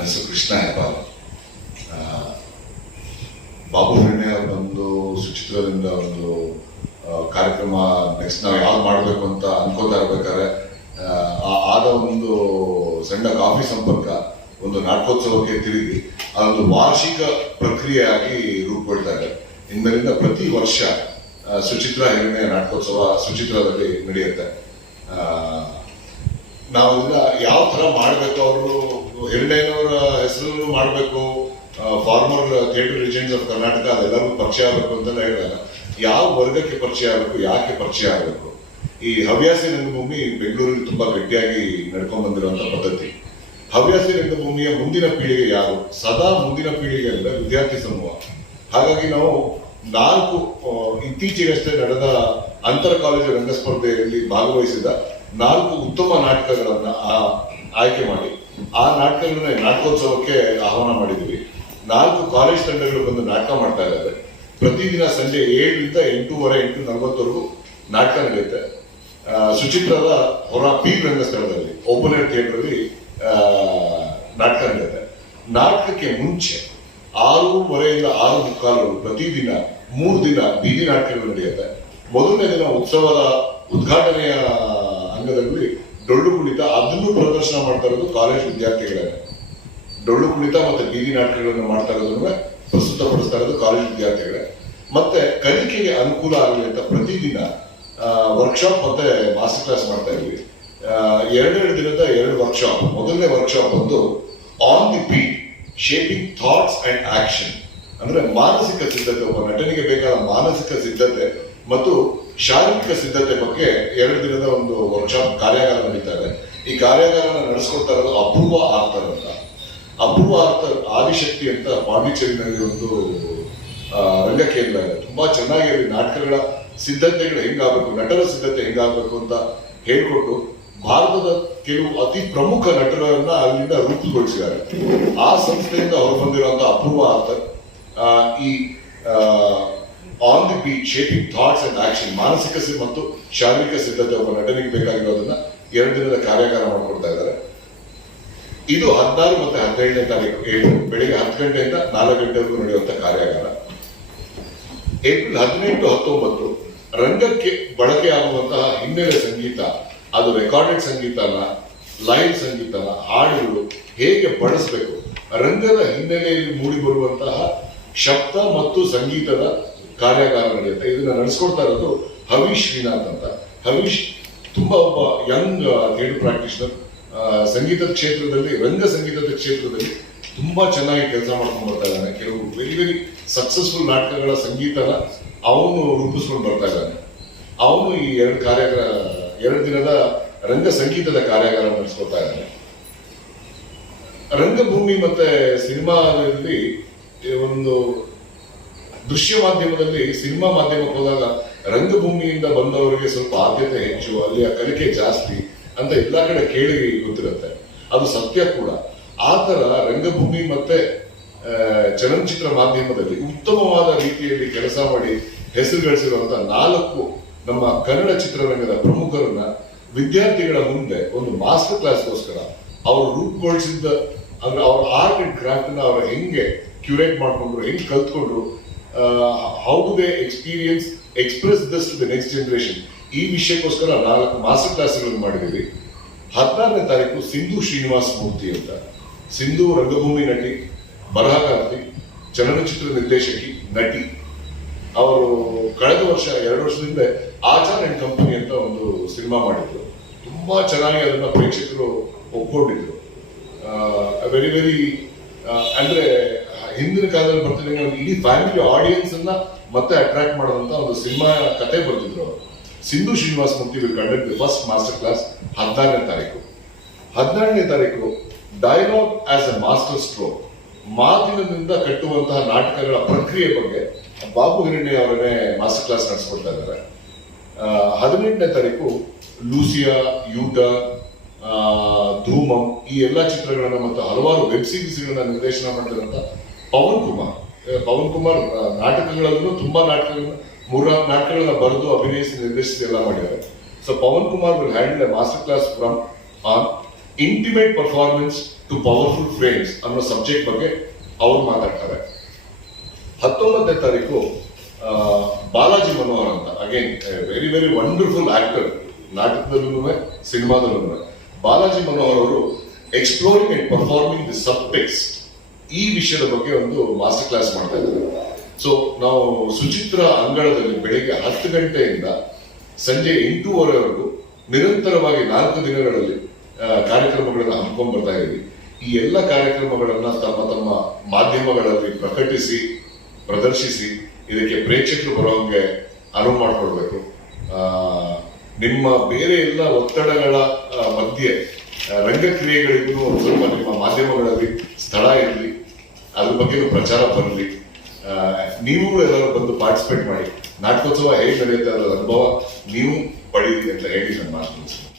ನನ್ನ ಹೆಸರು ಕೃಷ್ಣ ಹೆಬ್ಬಾಲ್. ಬಾಬು ಹಿರಣ್ಯ ಬಂದು ಸುಚಿತ್ರದಿಂದ ಒಂದು ಕಾರ್ಯಕ್ರಮ ನೆಕ್ಸ್ಟ್ ನಾವು ಯಾವ್ದು ಮಾಡಬೇಕು ಅಂತ ಅನ್ಕೋತಾ ಇರ್ಬೇಕಾದ್ರೆ ಆದ ಒಂದು ಸಣ್ಣ ಕಾಫಿ ಸಂಪರ್ಕ ಒಂದು ನಾಟಕೋತ್ಸವಕ್ಕೆ ತಿರುಗಿ ಅದೊಂದು ವಾರ್ಷಿಕ ಪ್ರಕ್ರಿಯೆಯಾಗಿ ರೂಪುಗೊಳ್ತಾ ಇದೆ. ಇನ್ಮೇಲಿಂದ ಪ್ರತಿ ವರ್ಷ ಸುಚಿತ್ರ ಹಿರಣ್ಯ ನಾಟಕೋತ್ಸವ ಸುಚಿತ್ರದಲ್ಲಿ ನಡೆಯುತ್ತೆ. ನಾವು ಈಗ ಯಾವ ತರ ಮಾಡಬೇಕು, ಅವರು ಹಿರಣ್ಯನವರ ಹೆಸರು ಮಾಡಬೇಕು, former theatre legends of Karnataka ಅದೆಲ್ಲರಿಗೂ ಪರಿಚಯ ಆಗಬೇಕು ಅಂತೆಲ್ಲ ಹೇಳಿದಾಗ ಯಾವ ವರ್ಗಕ್ಕೆ ಪರಿಚಯ ಆಗಬೇಕು, ಯಾಕೆ ಪರಿಚಯ ಆಗಬೇಕು? ಈ ಹವ್ಯಾಸಿ ರಂಗಭೂಮಿ ಬೆಂಗಳೂರಲ್ಲಿ ತುಂಬಾ ಗಟ್ಟಿಯಾಗಿ ನಡ್ಕೊಂಡ್ ಬಂದಿರುವಂತ ಪದ್ಧತಿ. ಹವ್ಯಾಸಿ ರಂಗಭೂಮಿಯ ಮುಂದಿನ ಪೀಳಿಗೆ ಯಾರು? ಸದಾ ಮುಂದಿನ ಪೀಳಿಗೆ ಅಂದ್ರೆ ವಿದ್ಯಾರ್ಥಿ ಸಮೂಹ. ಹಾಗಾಗಿ ನಾವು 4 ಇತ್ತೀಚೆಗಷ್ಟೇ ನಡೆದ ಅಂತರ ಕಾಲೇಜು ರಂಗಸ್ಪರ್ಧೆಯಲ್ಲಿ ಭಾಗವಹಿಸಿದ 4 ಉತ್ತಮ ನಾಟಕಗಳನ್ನ ಆಯ್ಕೆ ಮಾಡಿ ಆ ನಾಟಕಗಳನ್ನ ನಾಟಕೋತ್ಸವಕ್ಕೆ ಆಹ್ವಾನ ಮಾಡಿದ್ವಿ. 4 ಕಾಲೇಜ್ ತಂಡಗಳು ಬಂದು ನಾಟಕ ಮಾಡ್ತಾ ಇದ್ದಾರೆ. ಪ್ರತಿದಿನ ಸಂಜೆ 7ರಿಂದ 8:30, 8:40ವರೆಗೂ ನಾಟಕ ನಡೆಯುತ್ತೆ. ಸುಚಿತ್ರದ ಹೊರ ಪಿ ರಂಗಸ್ಥಳದಲ್ಲಿ ಓಪನ್ ಏರ್ ಥಿಯೇಟರ್ ಅಲ್ಲಿ ನಾಟಕ ನಡೆಯುತ್ತೆ. ನಾಟಕಕ್ಕೆ ಮುಂಚೆ 6:30ರಿಂದ 6:45 ಪ್ರತಿದಿನ 3 ದಿನ ಬೀದಿ ನಾಟಕಗಳು ನಡೆಯುತ್ತೆ. ಮೊದಲನೇ ದಿನ ಉತ್ಸವದ ಉದ್ಘಾಟನೆಯ ಅಂಗದಲ್ಲಿ ಡೊಳ್ಳು ಕುಣಿತ, ಅದನ್ನು ಪ್ರದರ್ಶನ ಮಾಡ್ತಾ ಇರೋದು ಕಾಲೇಜ್ ವಿದ್ಯಾರ್ಥಿಗಳೇ. ಡೊಳ್ಳು ಕುಣಿತ ಮತ್ತೆ ಬೀದಿ ನಾಟಕಗಳನ್ನು ಮಾಡ್ತಾ ಇರೋದನ್ನ ಪ್ರಸ್ತುತಪಡಿಸ್ತಾ ಇರೋದು ಕಾಲೇಜ್ ವಿದ್ಯಾರ್ಥಿಗಳೇ. ಮತ್ತೆ ಕಲಿಕೆಗೆ ಅನುಕೂಲ ಆಗಲಿ ಅಂತ ಪ್ರತಿದಿನ ವರ್ಕ್ಶಾಪ್ ಮತ್ತೆ ಮಾಸ್ಟರ್ ಕ್ಲಾಸ್ ಮಾಡ್ತಾ ಇದ್ವಿ. 2 ದಿನದ 2 ವರ್ಕ್ಶಾಪ್. ಮೊದಲನೇ ವರ್ಕ್ಶಾಪ್ ಒಂದು on the beat shaping thoughts and action, ಅಂದ್ರೆ ಮಾನಸಿಕ ಸಿದ್ಧತೆ, ಒಬ್ಬ ನಟನಿಗೆ ಬೇಕಾದ ಮಾನಸಿಕ ಸಿದ್ಧತೆ ಮತ್ತು ಶಾರೀರಿಕ ಸಿದ್ಧತೆ ಬಗ್ಗೆ 2 ದಿನದ ಒಂದು ವರ್ಕ್ಶಾಪ್ ಕಾರ್ಯಾಗಾರ ನಡೀತಾ ಇದೆ. ಈ ಕಾರ್ಯಾಗಾರನ ನಡೆಸ್ಕೊಳ್ತಾ ಇರೋದು ಅಪೂರ್ವ ಆರ್ಥರ್ ಅಂತ. ಅಪೂರ್ವ ಆರ್ಥರ್ ಆದಿಶಕ್ತಿ ಅಂತ ಪಾಂಡಿಚೇರಿನಲ್ಲಿ ಒಂದು ರಂಗಕೇಂದ್ರ ಇದೆ. ತುಂಬಾ ಚೆನ್ನಾಗಿ ಅಲ್ಲಿ ನಾಟಕಗಳ ಸಿದ್ಧತೆಗಳು ಹೆಂಗಾಗಬೇಕು, ನಟರ ಸಿದ್ಧತೆ ಹೆಂಗಾಗಬೇಕು ಅಂತ ಹೇಳ್ಕೊಟ್ಟು ಭಾರತದ ಕೆಲವು ಅತಿ ಪ್ರಮುಖ ನಟರನ್ನ ಅಲ್ಲಿಂದ ರೂಪುಗೊಳಿಸಿದ್ದಾರೆ. ಆ ಸಂಸ್ಥೆಯಿಂದ ಹೊರಬಂದಿರುವಂತಹ ಅಪೂರ್ವ ಆರ್ಥರ್ ಈ on the beat shaping thoughts and action, ಮಾನಸಿಕ ಮತ್ತು ಶಾರೀರಿಕ ಸಿದ್ಧತೆ ಒಬ್ಬ ನಟನಿಗೆ ಬೇಕಾಗಿರೋದನ್ನ 2 ದಿನದ ಕಾರ್ಯಾಗಾರ ಮಾಡಿಕೊಡ್ತಾ ಇದ್ದಾರೆ. ಇದು 16 ಮತ್ತು 17ನೇ ತಾರೀಕು ಬೆಳಿಗ್ಗೆ 10 ಗಂಟೆಯಿಂದ 4 ಗಂಟೆವರೆಗೂ ನಡೆಯುವಂತ ಕಾರ್ಯಾಗಾರ. ಏಪ್ರಿಲ್ 18, 19 ರಂಗಕ್ಕೆ ಬಳಕೆಯಾಗುವಂತಹ ಹಿನ್ನೆಲೆ ಸಂಗೀತ, ಅದು ರೆಕಾರ್ಡೆಡ್ ಸಂಗೀತನ, ಲೈವ್ ಸಂಗೀತನ, ಹಾಡುಗಳು ಹೇಗೆ ಬಳಸಬೇಕು, ರಂಗದ ಹಿನ್ನೆಲೆಯಲ್ಲಿ ಮೂಡಿ ಬರುವಂತಹ ಶಬ್ದ ಮತ್ತು ಸಂಗೀತದ ಕಾರ್ಯಾಗಾರ ನಡೆಯುತ್ತೆ. ಇದನ್ನ ನಡೆಸ್ಕೊಡ್ತಾ ಇರೋದು ಹವೀಶ್ ಶ್ರೀನಾಥ್ ಅಂತ. ಹವೀಶ್ ತುಂಬಾ ಒಬ್ಬ ಯಂಗ್ ಥಿಯೇಟರ್ ಪ್ರಾಕ್ಟೀಷನರ್. ಸಂಗೀತದ ಕ್ಷೇತ್ರದಲ್ಲಿ, ರಂಗ ಸಂಗೀತದ ಕ್ಷೇತ್ರದಲ್ಲಿ ತುಂಬಾ ಚೆನ್ನಾಗಿ ಕೆಲಸ ಮಾಡ್ಕೊಂಡು ಬರ್ತಾ ಇದ್ದಾನೆ. ಕೆಲವು ವೆರಿ ಸಕ್ಸಸ್ಫುಲ್ ನಾಟಕಗಳ ಸಂಗೀತನ ಅವನು ರೂಪಿಸ್ಕೊಂಡು ಬರ್ತಾ ಇದ್ದಾನೆ. ಅವನು ಈ 2 ದಿನದ ರಂಗ ಸಂಗೀತದ ಕಾರ್ಯಾಗಾರ ನಡೆಸ್ಕೊಳ್ತಾ ಇದ್ದಾನೆ. ರಂಗಭೂಮಿ ಮತ್ತೆ ಸಿನಿಮಾದಲ್ಲಿ ಒಂದು ದೃಶ್ಯ ಮಾಧ್ಯಮದಲ್ಲಿ ಸಿನಿಮಾ ಮಾಧ್ಯಮಕ್ಕೆ ಹೋದಾಗ ರಂಗಭೂಮಿಯಿಂದ ಬಂದವರಿಗೆ ಸ್ವಲ್ಪ ಆದ್ಯತೆ ಹೆಚ್ಚು, ಅಲ್ಲಿಯ ಕಲಿಕೆ ಜಾಸ್ತಿ ಅಂತ ಎಲ್ಲಾ ಕಡೆ ಕೇಳಿ ಗೊತ್ತಿರುತ್ತೆ. ಅದು ಸತ್ಯ ಕೂಡ. ಆ ತರ ರಂಗಭೂಮಿ ಮತ್ತೆ ಚಲನಚಿತ್ರ ಮಾಧ್ಯಮದಲ್ಲಿ ಉತ್ತಮವಾದ ರೀತಿಯಲ್ಲಿ ಕೆಲಸ ಮಾಡಿ ಹೆಸರು ಗಳಿಸಿರುವಂತಹ 4 ನಮ್ಮ ಕನ್ನಡ ಚಿತ್ರರಂಗದ ಪ್ರಮುಖರನ್ನ ವಿದ್ಯಾರ್ಥಿಗಳ ಮುಂದೆ ಒಂದು ಮಾಸ್ಟರ್ ಕ್ಲಾಸ್ಗೋಸ್ಕರ ಅವರು ರೂಪುಗೊಳಿಸಿದ್ದ, ಅಂದ್ರೆ ಅವ್ರ ಆರ್ಟ್ ಅಂಡ್ ಕ್ರಾಫ್ಟ್ ನ ಅವ್ರು ಹೆಂಗೆ ಕ್ಯೂರೇಟ್ ಮಾಡ್ಕೊಂಡ್ರು, ಹೆಂಗೆ ಕಲ್ತ್ಕೊಂಡ್ರು, how do they express this to the next generation, ಈ ವಿಷಯಕ್ಕೋಸ್ಕರ 4 ಮಾಸ್ಟರ್ ಕ್ಲಾಸ್ಗಳನ್ನು ಮಾಡಿದ್ದೀವಿ. 16ನೇ ತಾರೀಕು ಸಿಂಧು ಶ್ರೀನಿವಾಸ ಮೂರ್ತಿ ಅಂತ. ಸಿಂಧು ರಂಗಭೂಮಿ ನಟಿ, ಬರಹಗಾರ್ತಿ, ಚಲನಚಿತ್ರ ನಿರ್ದೇಶಕಿ, ನಟಿ. ಅವರು ಕಳೆದ ವರ್ಷ 2 ವರ್ಷದಿಂದ ಆಚಾರ್ ಅಂಡ್ ಕಂಪನಿ ಅಂತ ಒಂದು ಸಿನಿಮಾ ಮಾಡಿದ್ರು. ತುಂಬಾ ಚೆನ್ನಾಗಿ ಅದನ್ನ ಪ್ರೇಕ್ಷಕರು ಒಪ್ಕೊಂಡಿದ್ರು. ವೆರಿ ಅಂದ್ರೆ ಹಿಂದಿನ ಕಾಲದಲ್ಲಿ ಬರ್ತಿದ್ದಂಗೆ ಒಂದು ಇಡೀ ಫ್ಯಾಮಿಲಿ ಆಡಿಯನ್ಸ್ ಅನ್ನ ಮತ್ತೆ ಅಟ್ರಾಕ್ಟ್ ಮಾಡುವಂತ ಒಂದು ಸಿನಿಮಾ ಕತೆ ಬರ್ತಿದ್ರು ಅವರು. Sindhu Srinivasa Murthy will conduct the first masterclass 16ನೇ ತಾರೀಕು. 17ನೇ ತಾರೀಕು dialogue as a masterstroke, ಮಾತಿನಿಂದ ಕಟ್ಟುವಂತಹ ನಾಟಕಗಳ ಪ್ರಕ್ರಿಯೆ ಬಗ್ಗೆ ಬಾಬು ಹಿರಣ್ಯ ಅವರನ್ನೇ ಮಾಸ್ಟರ್ ಕ್ಲಾಸ್ ನಡೆಸ್ಕೊಡ್ತಾ ಇದ್ದಾರೆ. 18ನೇ ತಾರೀಕು ಲೂಸಿಯಾ, ಯೂಟ, ಧೂಮಂ ಈ ಎಲ್ಲಾ ಚಿತ್ರಗಳನ್ನ ಮತ್ತು ಹಲವಾರು ವೆಬ್ ಸೀರೀಸ್ಗಳನ್ನ ನಿರ್ದೇಶನ ಮಾಡಿದಂತ ಪವನ್ ಕುಮಾರ್ ನಾಟಕಗಳಲ್ಲೂ ತುಂಬಾ ನಾಟಕಗಳನ್ನ 3-4 ನಾಟಕಗಳನ್ನ ಬರೆದು ಅಭಿನಯಿಸಿ ನಿರ್ದೇಶಿಸಿ ಎಲ್ಲ ಮಾಡಿದ್ದಾರೆ. So Pavan Kumar will handle a masterclass from an intimate performance to powerful frames ಅನ್ನೋ ಸಬ್ಜೆಕ್ಟ್ ಬಗ್ಗೆ ಅವ್ರು ಮಾತಾಡ್ತಾರೆ. 19ನೇ ತಾರೀಕು ಬಾಲಾಜಿ ಮನೋಹರ್ ಅಂತ, again very very wonderful actor, ನಾಟಕದಲ್ಲೂ ಸಿನಿಮಾದಲ್ಲೂ. ಬಾಲಾಜಿ ಮನೋಹರ್ ಅವರು exploring and performing the subtext ಈ ವಿಷಯದ ಬಗ್ಗೆ ಒಂದು ಮಾಸ್ಟರ್ ಕ್ಲಾಸ್ ಮಾಡ್ತಾ ಇದ್ದಾರೆ. ಸೊ ನಾವು ಸುಚಿತ್ರ ಅಂಗಳದಲ್ಲಿ ಬೆಳಿಗ್ಗೆ 10 ಗಂಟೆಯಿಂದ ಸಂಜೆ 8:30ವರೆಗೂ ನಿರಂತರವಾಗಿ 4 ದಿನಗಳಲ್ಲಿ ಕಾರ್ಯಕ್ರಮಗಳನ್ನು ಹಮ್ಮಿಕೊಂಡು ಬರ್ತಾ ಇದ್ದೀವಿ. ಈ ಎಲ್ಲ ಕಾರ್ಯಕ್ರಮಗಳನ್ನ ತಮ್ಮ ತಮ್ಮ ಮಾಧ್ಯಮಗಳಲ್ಲಿ ಪ್ರಕಟಿಸಿ ಪ್ರದರ್ಶಿಸಿ ಇದಕ್ಕೆ ಪ್ರೇಕ್ಷಕರು ಬರೋಂಗೆ ಅನುವು ಮಾಡಿಕೊಡ್ಬೇಕು. ನಿಮ್ಮ ಬೇರೆ ಎಲ್ಲ ಒತ್ತಡಗಳ ಮಧ್ಯೆ ರಂಗಕ್ರಿಯೆಗಳಿಗೂ ಸ್ವಲ್ಪ ನಿಮ್ಮ ಮಾಧ್ಯಮಗಳಲ್ಲಿ ಸ್ಥಳ ಇರಲಿ, ಅದ್ರ ಬಗ್ಗೆ ಪ್ರಚಾರ ಬರಲಿ. ನೀವು ಎಲ್ಲರೂ ಬಂದು ಪಾರ್ಟಿಸಿಪೇಟ್ ಮಾಡಿ. ನಾಟಕೋತ್ಸವ ಹೇಗೆ ನಡೆಯುತ್ತೆ ಅದರ ಅನುಭವ ನೀವು ಪಡೀರಿ ಅಂತ ಹೇಳಿ ನನ್ನ ಮಾತು.